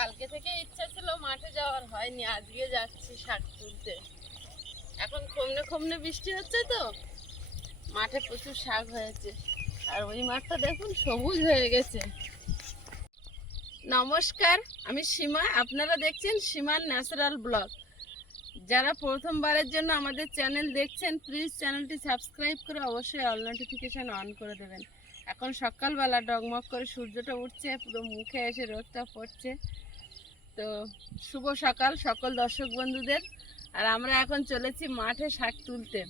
কালকে থেকে ইচ্ছা ছিল মাঠে যাওয়ার, হয়নি। আজকে যাচ্ছি শাক তুলতে। এখন খমনে খমনে বৃষ্টি হচ্ছে তো, মাঠে প্রচুর শাক হয়েছে। আর ওই মাঠটা দেখুন সবুজ হয়ে গেছে। নমস্কার, আমি সীমা, আপনারা দেখছেন সীমার ন্যাচারাল ব্লগ। যারা প্রথমবারের জন্য আমাদের চ্যানেল দেখছেন, প্লিজ চ্যানেলটি সাবস্ক্রাইব করে অবশ্যই অল নোটিফিকেশান অন করে দেবেন। এখন সকালবেলা ডগমগ করে সূর্যটা উঠছে, পুরো মুখে এসে রোদটা পড়ছে। তো শুভ সকাল সকল দর্শক বন্ধুদের। আর আমরা এখন চলেছি মাঠে শাক তুলতে।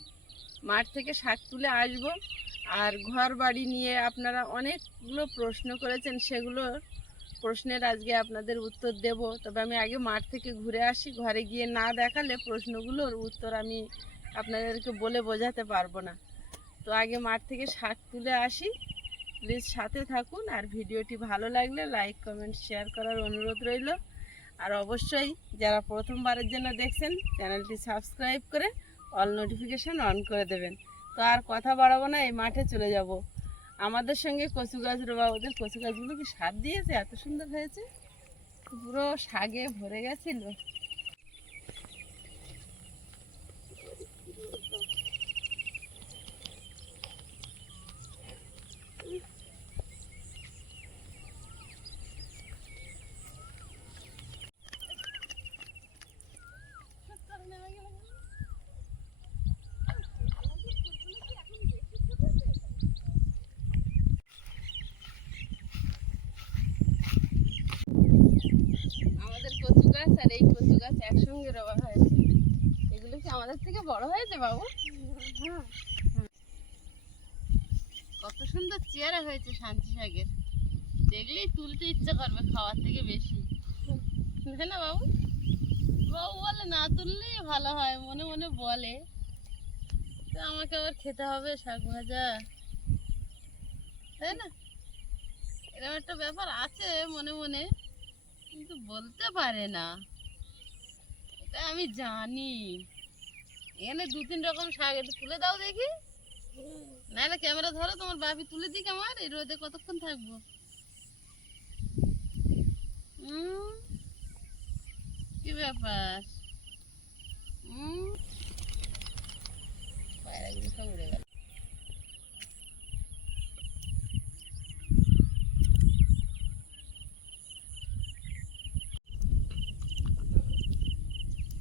মাঠ থেকে শাক তুলে আসব। আর ঘর বাড়ি নিয়ে আপনারা অনেকগুলো প্রশ্ন করেছেন, সেগুলোর প্রশ্নের আজকে আপনাদের উত্তর দেব। তবে আমি আগে মাঠ থেকে ঘুরে আসি, ঘরে গিয়ে না দেখালে প্রশ্নগুলোর উত্তর আমি আপনাদেরকে বলে বোঝাতে পারবো না। তো আগে মাঠ থেকে শাক তুলে আসি, প্লিজ সাথে থাকুন। আর ভিডিওটি ভালো লাগলে লাইক কমেন্ট শেয়ার করার অনুরোধ রইল। আর অবশ্যই যারা প্রথমবারের জন্য দেখছেন, চ্যানেলটি সাবস্ক্রাইব করে অল নোটিফিকেশান অন করে দেবেন। তো আর কথা বাড়াবো না, এই মাঠে চলে যাব। আমাদের সঙ্গে কচু গাছ রোবা, ওদের কচু গাছগুলো কি সার দিয়েছে, এত সুন্দর হয়েছে, পুরো শাকে ভরে গেছিল। আমাদের কচু গাছ আর এই কচু গাছ একসঙ্গে রোয়া হয়েছে। এগুলো কি আমাদের থেকে বড় হয়েছে বাবু? কত সুন্দর চেহারা হয়েছে শান্তি শাকের, দেখলেই তুলতে ইচ্ছা করবে খাওয়ার থেকে বেশি, তাই না বাবু? বাবু বলে না তুললেই ভালো হয়, মনে মনে বলে। তো আমাকে আবার খেতে হবে শাক ভাজা, তাই না? এরকম একটা ব্যাপার আছে মনে মনে, কিন্তু বলতে পারে না, এটা আমি জানি। এখানে 2-3 রকম শাক, একটু তুলে দাও দেখি। নাহলে ক্যামেরা ধরো, তোমার বাপি তুলে দিক। আমার এই রোদে কতক্ষণ থাকবো? কি ব্যাপার? পায়রাগুলো সব উড়ে গেল।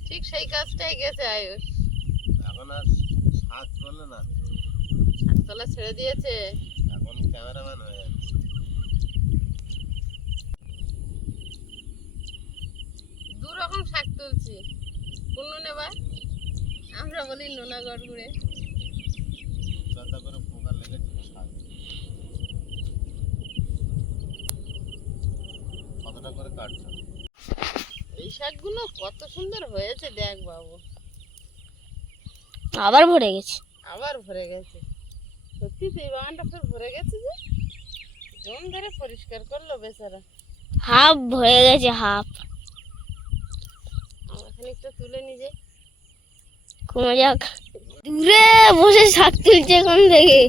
ঠিক সেই কাজটাই গেছে আয়ুষ। এখন আর শাক তোলে না, শাক তোলা ছেড়ে দিয়েছে, এখন ক্যামেরাম্যান হয়ে যাচ্ছে। দু রকম শাক তুলছি। কোন নেবা? আমরা বলি নোনা গড়গুড়ে। উচ্চতা করে পোকা লেগেছে শাক। কতটা করে কাটছো? এই শাকগুলো কত সুন্দর হয়েছে দেখ বাবু। আবার ভরে গেছে। আবার ভরে গেছে, সত্যি তো এই বাগানটা ফের ভরে গেছে যে। জম ধরে পরিষ্কার করলো বেচারা। হাফ ভরে গেছে, হাফ। আমরা খানিকটা তুলে নিয়ে যাই। কমে যাক। দূরে বসে শাক তুলছে কোন থেকে।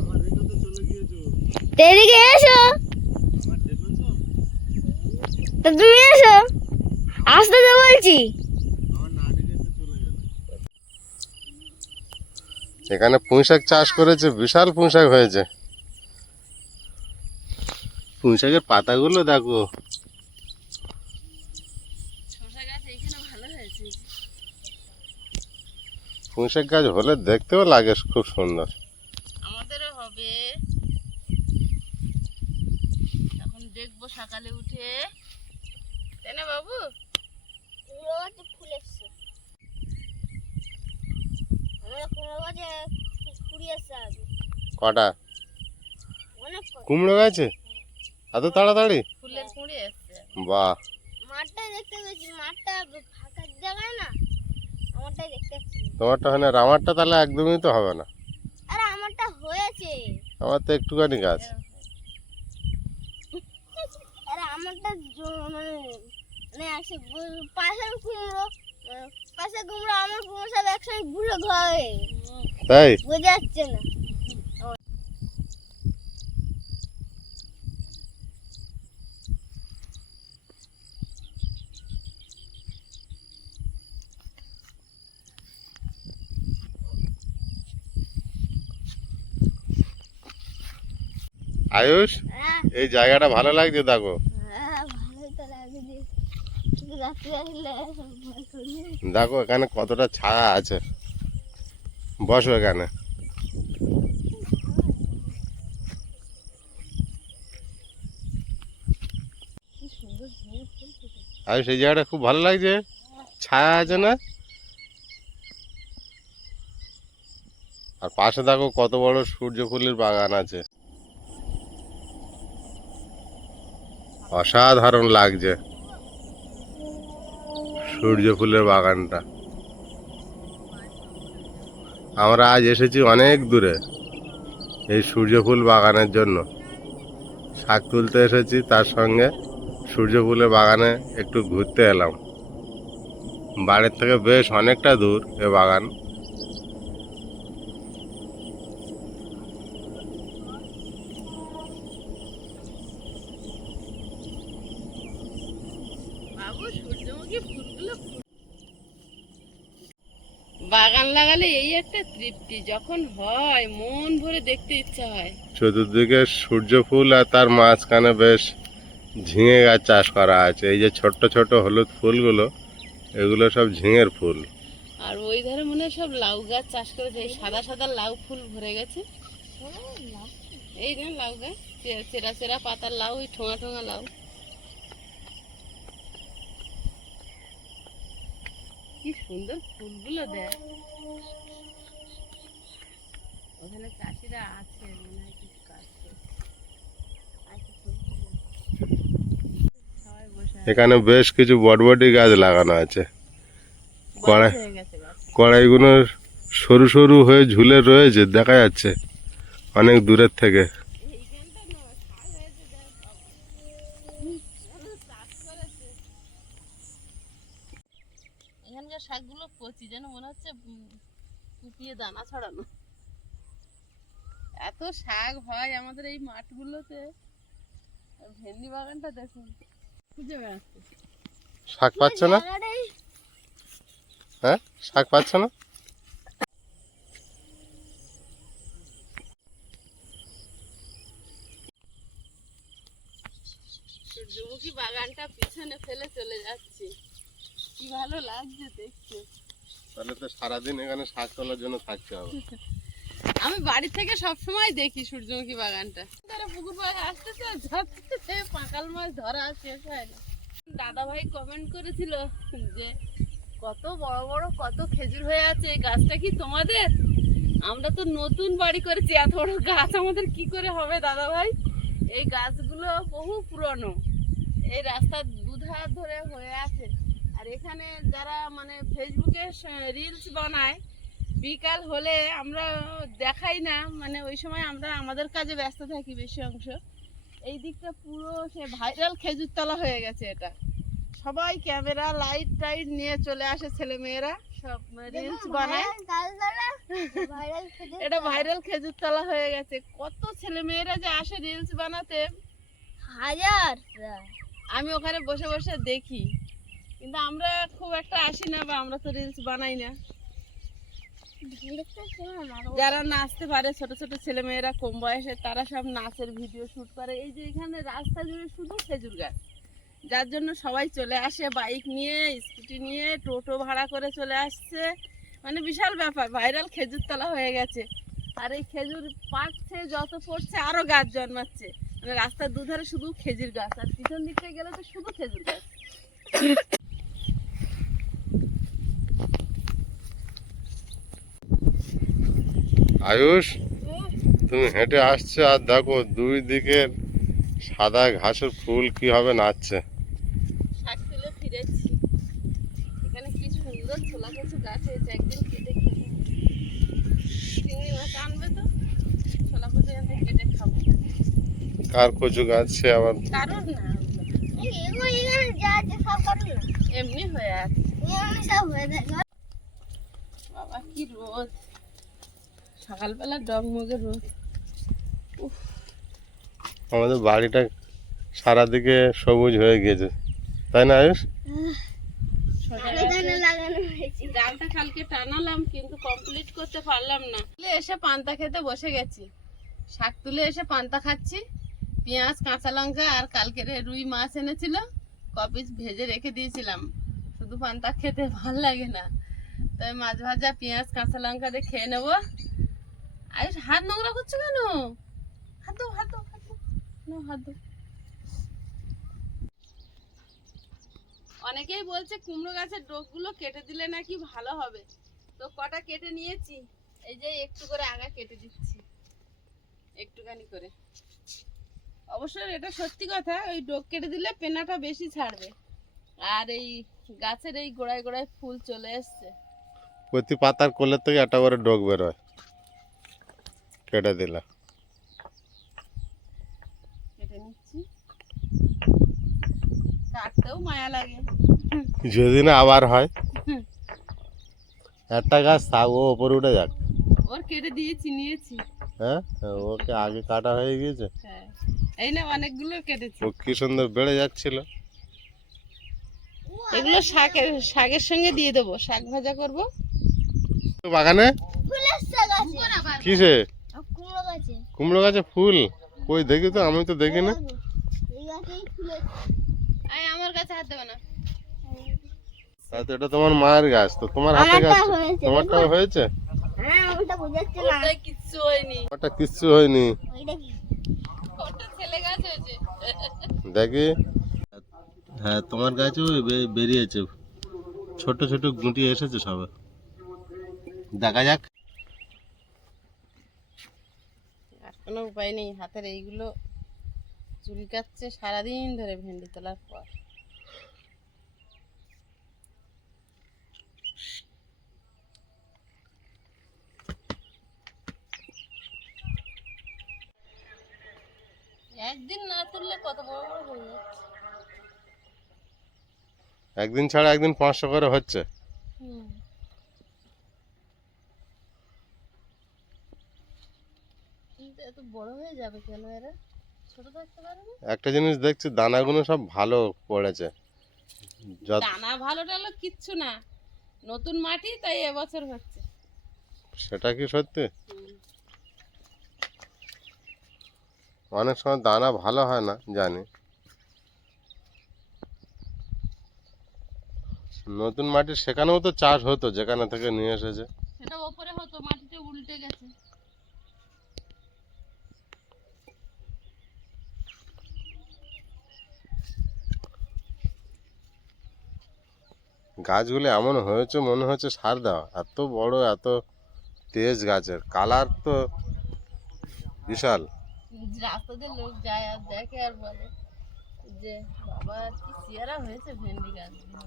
আমার রেখাতে চলে গিয়েছো, এদিকে এসো, আমার দেখেছো? তা তুমি এসো, আসতে তো বলছি। আমার না দেখেছে চলে গেল। এখানে পুঁইশাক চাষ করেছে, বিশাল পুঁইশাক হয়েছে। পুঁইশাকের পাতাগুলো দেখো। শশা গাছ এইখানে ভালো হয়েছে। পুঁইশাক গাছ হলে দেখতেও লাগে খুব সুন্দর। আমাদেরও হবে, এখন দেখবো সকালে উঠে, তাই না বাবু? রোদ ফুলেছে, আমরা রোজে কুড়ি আসছে। কটা অনেক কুমড়ো গাছে এত তাড়াতাড়ি? ফুলের কুঁড়ি এসছে। বাহ, মাঠটা দেখতে গেছি, মাঠটা ফাঁকা জায়গায় না, আমারটাই দেখতে পাচ্ছি। তোমারটা হয় না, আমারটা তাহলে একদমই তো হবে না। আরে আমারটা হয়েছে, আমার তো একটুখানি গাছ। আরে আমারটা মানে মানে আসে পাশের কুমড়ো, পাশের কুমড়ো আমার কুমড়ো সব একসঙ্গে ঘুরে ঘরে, তাই বোঝা যাচ্ছে না। আয়ুষ, হ্যাঁ এই জায়গাটা ভালো লাগছে দেখো। হ্যাঁ ভালোই তো লাগছে, শুধু রাত্রে আসলে সব ভয় করবে। দেখো এখানে কতটা ছায়া আছে, বসো এখানে। কি সুন্দর ঝিঙে ফুল ফুটে। আয়ুষ, এই জায়গাটা খুব ভালো লাগছে, ছায়া আছে না? আর পাশে দেখো কত বড় সূর্যফুলের বাগান আছে, অসাধারণ লাগছে সূর্যফুলের বাগানটা। আমরা আজ এসেছি অনেক দূরে এই সূর্যফুল বাগানের জন্য। শাক তুলতে এসেছি, তার সঙ্গে সূর্যফুলের বাগানে একটু ঘুরতে এলাম। বাড়ির থেকে বেশ অনেকটা দূর এ বাগান। বাবু সূর্যমুখী ফুলগুলো বাগান লাগালে এই একটা তৃপ্তি, যখন হয় মন ভরে দেখতে ইচ্ছা হয়। চতুর্দিকে সূর্যফুল আর তার মাঝখানে বেশ ঝিঙে গাছ চাষ করা আছে। এই যে ছোট্ট ছোট হলুদ ফুলগুলো, এগুলো সব ঝিঙের ফুল। আর ওই ধারে মনে হয় সব লাউ গাছ চাষ করেছে, এই সাদা সাদা লাউ ফুল ভরে গেছে। এই না লাউ গাছ, চেরা চেরা পাতার লাউ, ওই ঠোঙা ঠোঙা লাউ। কি সুন্দর ফুলগুলো দেয়। ওখানে চাষিরা আছে, মনে হয় কিছু কাজ করছে। আর কি ফুল ফুল। সবাই বসে আছে। এখানে বেশ কিছু বটবটি গাছ লাগানো আছে। বয়স হয়ে গেছে গাছ। কড়াইগুলো সরু সরু হয়ে ঝুলে রয়েছে, দেখা যাচ্ছে অনেক দূরের থেকে। এইখানটা নয়, শাক হয়েছে দেখ বাবা। চাষ করেছে। এখানকার শাকগুলো কচি, যেন মনে হচ্ছে কুপিয়ে দানা ছড়ানো। এত শাক হয় আমাদের এই মাঠগুলোতে। আর ভেন্ডি বাগানটা দেখুন, খুঁজে বেড়াচ্ছে। শাক পাচ্ছে না? জায়গাটাই হ্যাঁ, শাক পাচ্ছে না? সূর্যমুখী বাগানটা পিছনে ফেলে চলে যাচ্ছে, কি ভালো লাগছে দেখতে। তাহলে তো সারাদিন এখানে শাক তোলার জন্য থাকতে হবে। আমি বাড়ি থেকে সব সময় দেখি সূর্যমুখী বাগানটা। তারা পুকুর পাড়ে আসতেছে, যাচ্ছে, পাকাল মাছ ধরা শেষ হয় না। দাদা ভাই কমেন্ট করেছিল যে কত বড় বড় কত খেজুর হয়ে আছে, এই গাছটা কি তোমাদের? আমরা তো নতুন বাড়ি করেছি, এত বড় গাছ আমাদের কি করে হবে দাদা ভাই? এই গাছগুলো বহু পুরনো, এই রাস্তার দুধার ধরে হয়ে আছে। আর এখানে যারা মানে ফেসবুকে রিলস বানায়, বিকাল হলে আমরা দেখাই না, মানে ওই সময় আমরা আমাদের কাজে ব্যস্ত থাকি বেশি অংশ। এই দিকটা পুরো সে ভাইরাল খেজুর তলা হয়ে গেছে। এটা সবাই ক্যামেরা লাইট টাইট নিয়ে চলে আসে, ছেলে মেয়েরা সব রিলস বানায়। এটা ভাইরাল খেজুর তলা হয়ে গেছে। কত ছেলে মেয়েরা যে আসে রিলস বানাতে, হাজার। আমি ওখানে বসে বসে দেখি, কিন্তু আমরা খুব একটা আসি না, বা আমরা তো রিলস বানাই না। যারা নাচতে পারে, ছোট ছোট ছেলে মেয়েরা কম বয়সে, তারা সব নাচের ভিডিও শুট করে। এই যে এখানে রাস্তা জুড়ে শুধু খেজুর গাছ, যার জন্য সবাই চলে আসে বাইক নিয়ে, স্কুটি নিয়ে, টোটো ভাড়া করে চলে আসছে। মানে বিশাল ব্যাপার, ভাইরাল খেজুর তলা হয়ে গেছে। আর এই খেজুর পাকছে, যত পড়ছে আরো গাছ জন্মাচ্ছে। মানে রাস্তার দুধারে শুধু খেজুর গাছ, আর পিছন দিকটা গেলে তো শুধু খেজুর গাছ। আয়ুষ, তুমি হেঁটে আসছো আর দেখো দুই দিকের সাদা ঘাসের ফুল কিভাবে নাচছে। শাক তুলে ফিরেছি, এখানে কি সুন্দর ছোলা কচু গাছ হয়েছে, একদিন কেটে খেতে হবে। চিংড়ি মাছ আনবে তো, ছোলা কচু এখান থেকে কেটে খাবো। কার কচু গাছ সে আবার? কারণ না, এগুলো এখানে যা আছে সব কাটুন না, এমনি হয়ে আছে। এমনি সব হয়ে থাকে। বাবা কি রোদ, সকালবেলা ডগমগে রোদ। আমাদের বাড়িটা সারাদিকে সবুজ হয়ে গিয়েছে, তাই না আয়ুষ? এখানে লাগানো হয়েছে। ডালটা কালকে টানালাম, কিন্তু কমপ্লিট করতে পারলাম না। এসে পান্তা খেতে বসে গেছি, শাক তুলে এসে পান্তা খাচ্ছি। পেঁয়াজ কাঁচা লঙ্কা আর কালকের রুই মাছ এনেছিল, কপিস ভেজে রেখে দিয়েছিলাম। শুধু পান্তা খেতে ভালো লাগে না, তাই মাছ ভাজা পেঁয়াজ কাঁচা লঙ্কা দিয়ে খেয়ে নেবো। আরে হাত নোংরা করছো কেন? হাত দাও, হাত দাও, হাত দাও, নাও, হাত দাও। অনেকেই বলছে কুমড়ো গাছের ডোকগুলো কেটে দিলে নাকি ভালো হবে, তো কটা কেটে নিয়েছি। এই যে একটু করে আগা কেটে দিচ্ছি, একটুখানি করে। অবশ্য এটা সত্যি কথা, ওই ডোক কেটে দিলে পেনাটা বেশি ছাড়বে। আর এই গাছের এই গোড়ায় গোড়ায় ফুল চলে এসছে। প্রতি পাতার কোলের থেকে একটা করে ডোক বেরোয়, কেটে দিলে। কেটে নিচ্ছি, কাটতেও মায়া লাগে। যদি না আবার হয়, একটা গাছ থাক, ও ওপরে উঠে যাক। ওর কেটে দিয়েছি, নিয়েছি। হ্যাঁ, ওকে আগে কাটা হয়ে গিয়েছে। হ্যাঁ, এই না অনেকগুলো কেটেছি। ও কি সুন্দর বেড়ে যাচ্ছিল। এগুলো শাকের সঙ্গে দিয়ে দেবো, শাক ভাজা করবো। বাগানে ফুলের শাক আছে। কিসে? কুমড়ো গাছে। কুমড়ো গাছে ফুল? কই দেখি তো, আমি তো দেখি না। এই গাছেই ফুলের। আমার কাছে হাত দেবে না। তাহলে এটা তোমার মায়ের গাছ, তো তোমার হাতে গাছ, আমারটা হয়েছে, তোমারটাও হয়েছে? হ্যাঁ, আমারটা বোঝাচ্ছে না। ওটাই কিচ্ছু হয়নি, ওটা কিচ্ছু হয়নি। ওইটা কি? ওটা ছেলে গাছ হয়েছে। দেখি। হ্যাঁ, তোমার গাছও বেরিয়েছে, ছোট ছোট গুঁটি এসেছে সবে। দেখা যাক। আর কোনো উপায় নেই, হাতের এইগুলো চুলকাচ্ছে সারাদিন ধরে ভেন্ডি তোলার পর। একদিন না তুললে কত বড় বড় হয়ে যাচ্ছে। একদিন ছাড়া একদিন 500 করে হচ্ছে। কিন্তু এত বড় হয়ে যাবে কেন? এরা ছোট থাকতে পারে না? একটা জিনিস দেখছি, দানাগুলো সব ভালো পড়েছে। দানা ভালো টালো কিচ্ছু না, নতুন মাটি, তাই এবছর হচ্ছে। সেটা কি সত্যি? অনেক সময় দানা ভালো হয় না, জানি। নতুন মাটি সেখানেও তো চাষ হতো, যেখানে থেকে নিয়ে এসেছে। সেটা ওপরে হতো, মাটিটা উল্টে গেছে। গাছগুলো এমন হয়েছে মনে হচ্ছে সার দেওয়া, এত বড়, এত তেজ গাছের কালার তো বিশাল। রাস্তা দিয়ে লোক যায় আর দেখে আর বলে যে বাবা কি চেহারা হয়েছে ভেন্ডি গাছগুলো।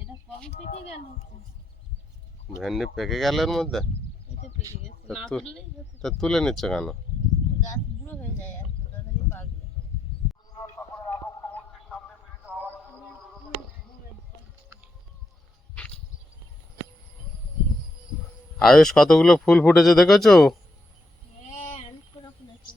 এটা কবে পেকে গেল? ভেন্ডি পেকে গেল এর মধ্যে? এটা পেকে গেছে, না তুললেই হতো। তা তুলে নিচ্ছে কেন? গাছ বুড়ো হয়ে যায় আর তাড়াতাড়ি পাকবে। আয়ুষ, কতগুলো ফুল ফুটেছে দেখেছো? হ্যাঁ, অনেক করে ফুল আছে।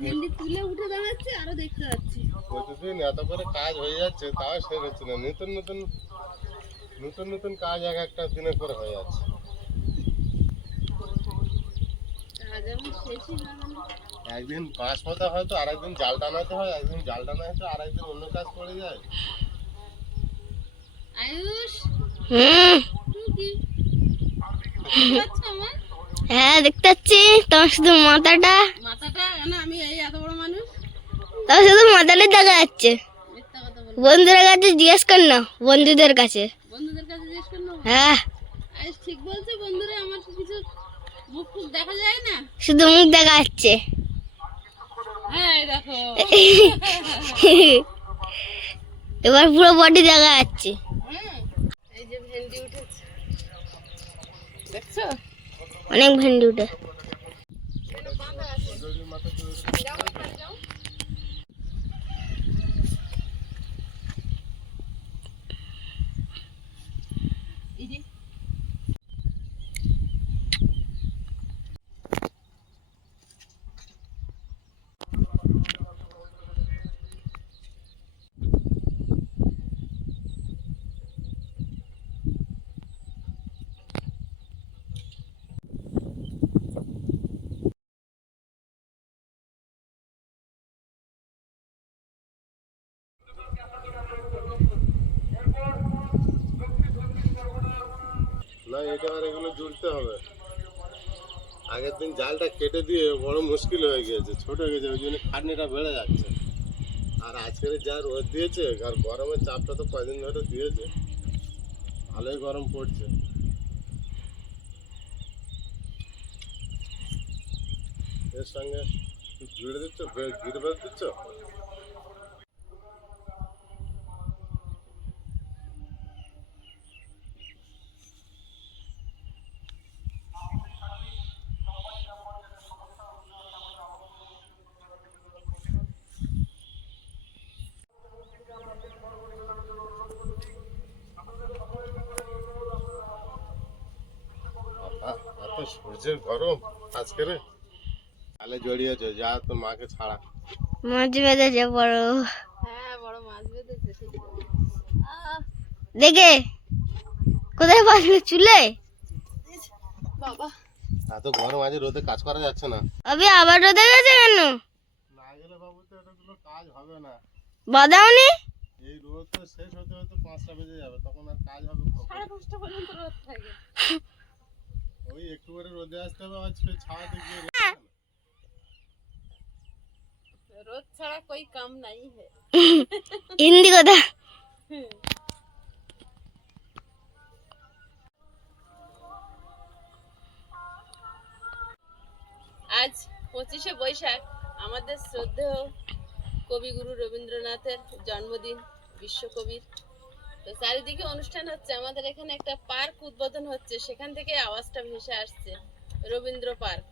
ভেন্ডি তুলে উঠে দাঁড়াচ্ছে, আরো দেখতে পাচ্ছি। প্রতিদিন এত করে কাজ হয়ে যাচ্ছে, তাও শেষ হচ্ছে না। নতুন নতুন নতুন নতুন কাজ এক একটা দিনে করে হয়ে যাচ্ছে। কাজ আমি শেষই হবে না। একদিন বাঁশ পাতা হয়তো, আরেকদিন জাল টানাতে হয়, একদিন জাল টানা হয়তো, আরেকদিন অন্য কাজ করে যায়। আয়ুষ, হুম, তুমি কি পাচ্ছ আমার হ্যাঁ দেখতে পাচ্ছি। তোমার শুধু মাথাটা, মাথাটা? না, আমি এই এত বড় মানুষ। তোমার শুধু মাথাটাই দেখা যাচ্ছে। মিথ্যা কথা বল। বন্ধুদের কাছে জিজ্ঞেস কর না, বন্ধুদের কাছে। বন্ধুদের কাছে জিজ্ঞেস করো। হ্যাঁ, আয়ুষ ঠিক বলছে, বন্ধুরা আমার তো কিছু মুখ টুক দেখা যায় না। শুধু মুখ দেখা যাচ্ছে। হ্যাঁ, এই দেখো। এবার পুরো বডি দেখা যাচ্ছে। এই যে ভেন্ডি উঠেছে, দেখছো? অনেক ভেন্ডি উঠে। যাও, ওখানে যাও। এই যে না, এটা আর এগুলো জুড়তে হবে। আগের দিন জালটা কেটে দিয়ে বড় মুশকিল হয়ে গিয়েছে, ছোট হয়ে গেছে, ওই জন্য খাটনিটা বেড়ে যাচ্ছে। আর আজকের যা রোদ দিয়েছে আর গরমের চাপটা তো কয়দিন ধরে দিয়েছে, ভালোই গরম পড়ছে। এর সঙ্গে জুড়ে দিচ্ছ, ঘিরে বেঁধে দিচ্ছ। এত সূর্যের গরম আজকে রে। তাহলে জড়িয়েছে, যা তোর মাকে ছাড়া। মাছ বেঁধেছে বড়। হ্যাঁ, বড় মাছ বেঁধেছে। দেখে কোথায় বাঁধবে? চুলে? বাবা, এত গরম আজ রোদে কাজ করা যাচ্ছে না। আবে আবার রোদে গেছে কেন? না গেলে বাবু তো এটাগুলো কাজ হবে না। বাদাওনি? এই রোদ তো শেষ হতে হতে 5টা বেজে যাবে, তখন আর কাজ হবে কখন? 5:30 পর্যন্ত রোদ থাকে। ওই একটু করে রোদে আসতে হবে, আজকে ছাওয়াতে গিয়ে रोज छाड़ा कोई काम नहीं है। হিন্দি কথা। আজ 25শে বৈশাখ আমাদের শ্রদ্ধেয় কবিগুরু রবীন্দ্রনাথের জন্মদিন, বিশ্বকবির। তো চারিদিকে অনুষ্ঠান হচ্ছে, আমাদের এখানে একটা পার্ক উদ্বোধন হচ্ছে, সেখান থেকে আওয়াজটা ভেসে আসছে, রবীন্দ্র পার্ক।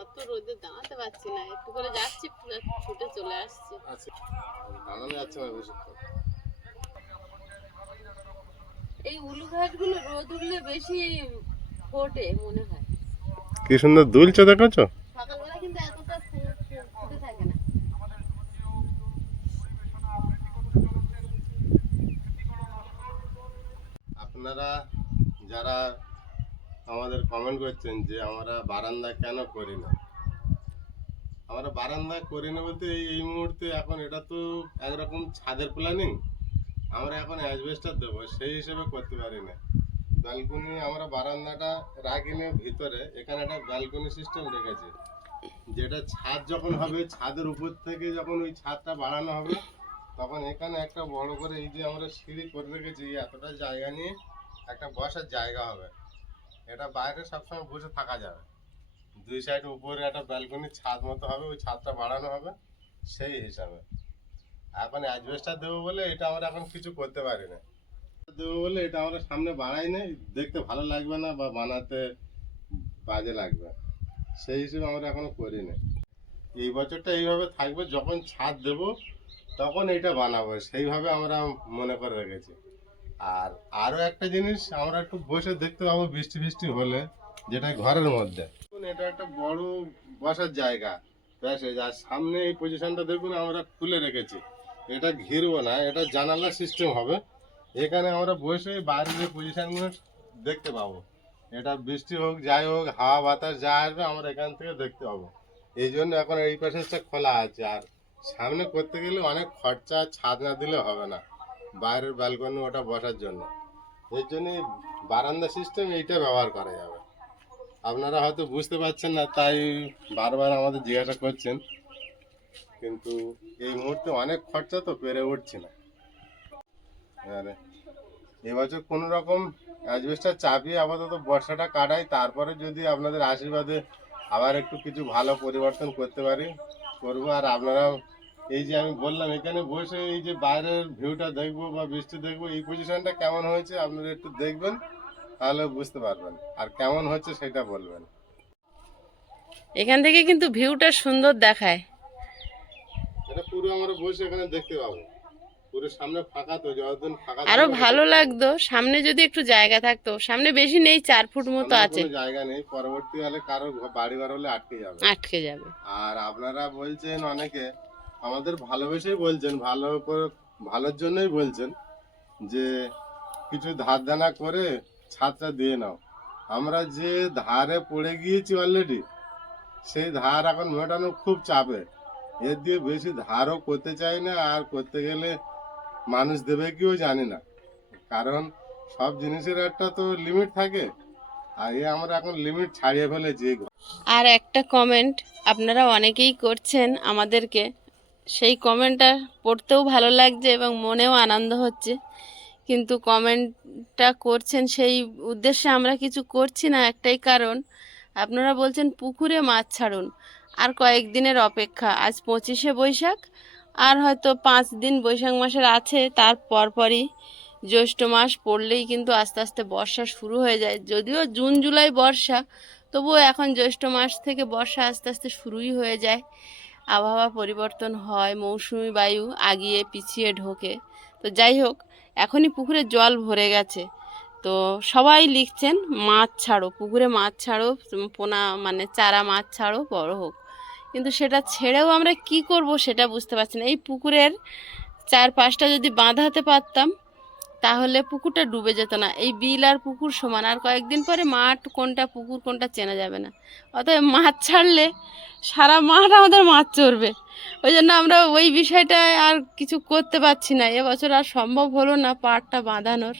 অত রোদে দাঁড়াতে পারছি না, একটু করে যাচ্ছি, ছুটে চলে আসছি। আছে দাঁড়ানো যাচ্ছে না বেশি। এই উলু গাছগুলো রোদ উঠলে বেশি ফোটে মনে হয়। কি সুন্দর দুলছে, দেখেছো? সকালবেলা কিন্তু এতটা ফুটে থাকে না। আপনারা যারা আমাদের কমেন্ট করছেন যে আমরা বারান্দা কেন করি না, আমরা বারান্দা করি না বলতে এই মুহূর্তে এখন এটা তো একরকম ছাদের প্ল্যানিং, আমরা এখন অ্যাজবেস্টার দেবো, সেই হিসেবে করতে পারি না। ব্যালকনি আমরা বারান্দাটা রাখিনি ভিতরে, এখানে একটা ব্যালকনি সিস্টেম রেখেছি, যেটা ছাদ যখন হবে, ছাদের উপর থেকে যখন ওই ছাদটা বাড়ানো হবে, তখন এখানে একটা বড় করে এই যে আমরা সিঁড়ি করে রেখেছি, এতটা জায়গা নিয়ে একটা বসার জায়গা হবে। এটা বাইরে সবসময় বসে থাকা যাবে। দুই সাইড উপরে একটা ব্যালকনি ছাদ মতো হবে, ওই ছাদটা বাড়ানো হবে সেই হিসাবে। এখন অ্যাজবেস্টার দেবো বলে এটা আমরা এখন কিছু করতে পারি না। দেবো বলে এটা আমরা সামনে বাড়াই নাই, দেখতে ভালো লাগবে না বা বানাতে বাজে লাগবে, সেই হিসেবে আমরা এখনো করি না। এই বছরটা এইভাবে থাকবে, যখন ছাদ দেবো তখন এইটা বানাবো, সেইভাবে আমরা মনে করে রেখেছি। আর আরও একটা জিনিস আমরা একটু বসে দেখতে পাবো বৃষ্টি বৃষ্টি হলে, যেটা ঘরের মধ্যে। এটা একটা বড় বসার জায়গা, প্যাসেজ, আর সামনে এই পজিশনটা দেখুন আমরা খুলে রেখেছি, এটা ঘিরবো না, এটা জানালা সিস্টেম হবে। এখানে আমরা বসে বাইরের যে পজিশনগুলো দেখতে পাবো, এটা বৃষ্টি হোক যাই হোক, হাওয়া বাতাস যা আসবে আমরা এখান থেকে দেখতে পাবো। এই জন্য এখন এই প্যাসেজটা খোলা আছে। আর সামনে করতে গেলে অনেক খরচা, ছাদ না দিলে হবে না বাইরের ব্যালকনি ওটা বসার জন্য। এর জন্য বারান্দা সিস্টেম এইটা ব্যবহার করা যাবে। আপনারা হয়তো বুঝতে পারছেন না, তাই বারবার আমাদের জিজ্ঞাসা করছেন, কিন্তু এই মুহূর্তে অনেক খরচা তো পেরে উঠছে না। এবারে এবছর কোনো রকম অ্যাজবেস্টার চাপিয়ে আপাতত বর্ষাটা কাটাই, তারপরে যদি আপনাদের আশীর্বাদে আবার একটু কিছু ভালো পরিবর্তন করতে পারি করবো। আর আপনারাও এই যে আমি বললাম এখানে বসে এই যে বাইরের ভিউটা দেখবো বা বৃষ্টি দেখবো, এই পজিশনটা কেমন হয়েছে আপনারা একটু দেখবেন, তাহলে বুঝতে পারবেন, আর কেমন হচ্ছে সেটা বলবেন। এখান থেকে কিন্তু ভিউটা সুন্দর দেখায়। এটা পুরো আমরা বসে এখানে দেখতে পাবো, পুরো সামনে ফাঁকা, তো যতদিন ফাঁকা আরো থাকবে ভালো লাগতো সামনে যদি একটু জায়গা থাকতো, সামনে বেশি নেই, 4 ফুট মতো সামনে আছে, কোনো জায়গা নেই, পরবর্তীকালে কারো বাড়ি ঘর হলে আটকে যাবে। আটকে যাবে। আর আপনারা বলছেন অনেকে, আমাদের ভালোবেসেই বলছেন, ভালো করে ভালোর জন্যই বলছেন যে কিছু ধার দেনা করে ছাদটা দিয়ে নাও। আমরা যে ধারে পড়ে গিয়েছি অলরেডি, সেই ধার এখন মেটানো খুব চাপে। এর দিয়ে বেশি ধারও করতে চাই না, আর করতে গেলে মানুষ দেবে কিও জানি না, কারণ সব জিনিসের একটা তো লিমিট থাকে। আর আমরা এখন লিমিট ছাড়িয়ে ফেলেছি। আর একটা কমেন্ট আপনারা অনেকেই করছেন আমাদেরকে, সেই কমেন্টটা পড়তেও ভালো লাগছে এবং মনেও আনন্দ হচ্ছে, কিন্তু কমেন্টটা করছেন সেই উদ্দেশ্যে আমরা কিছু করছি না। একটাই কারণ, আপনারা বলছেন পুকুরে মাছ ছাড়ুন, আর কয়েকদিনের অপেক্ষা, আজ 25শে বৈশাখ, আর হয়তো 5 দিন বৈশাখ মাসের আছে, তার পরপরই জ্যৈষ্ঠ মাস পড়লেই কিন্তু আস্তে আস্তে বর্ষা শুরু হয়ে যায়। যদিও জুন জুলাই বর্ষা, তবুও এখন জ্যৈষ্ঠ মাস থেকে বর্ষা আস্তে আস্তে শুরুই হয়ে যায়। আবহাওয়া পরিবর্তন হয়, মৌসুমি বায়ু আগিয়ে পিছিয়ে ঢোকে। তো যাই হোক, এখনই পুকুরে জল ভরে গেছে, তো সবাই লিখছেন মাছ ছাড়ো, পুকুরে মাছ ছাড়ো, পোনা মানে চারা মাছ ছাড়ো, বড় হোক। কিন্তু সেটা ছেড়েও আমরা কি করব সেটা বুঝতে পারছি না। এই পুকুরের 4-5টা যদি বাঁধাতে পারতাম তাহলে পুকুরটা ডুবে যেত না। এই বিল আর পুকুর সমান, আর কয়েকদিন পরে মাঠ কোনটা পুকুর কোনটা চেনা যাবে না। অতএব মাছ ছাড়লে সারা মাঠ আমাদের মাছ চড়বে। ওই জন্য আমরা ওই বিষয়টায় আর কিছু করতে পারছি না। এবছর আর সম্ভব হলো না পাড়টা বাঁধানোর।